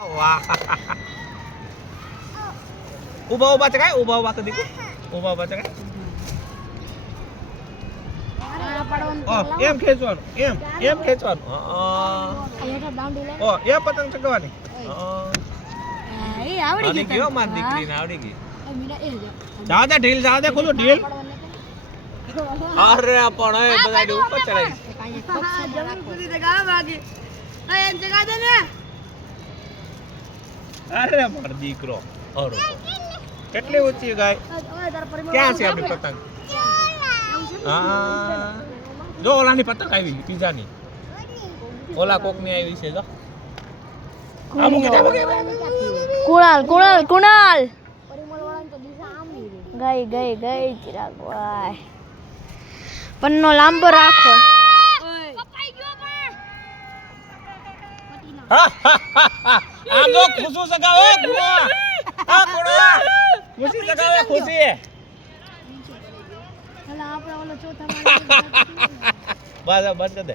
વાહ ઊભા ઊભા ચકાય ઊભા ઊભા કદી ઊભા ઊભા ચકાય એમ ખેંચવાનું એમ ખેંચવાનું એમ પતંગ ચગાવવાની આવડી ગયો મારી દીકરીને આવડી ગઈ જાવ દે ઢીલ જાવ દે ખુલ્લું ઢીલ અરે પણ એ બધા ઉપર ચડાઈ અરે મારો દીકરો અરે કેટલી ઊંચી ગાય ક્યાં છે આપણી પતંગ હા જો ઓલાની પતંગ આવી પીઝાની ઓલા કોકની આવી છે જો કુણાલ ગઈ ચિરાગ ભાઈ પન્નો લાંબો રાખો આમ જો ખુશી સગાવે ગુણા આ ગુણા ખુશી સગાવે ખુશી આપણે ઓલો ચોથા બસ બસ દે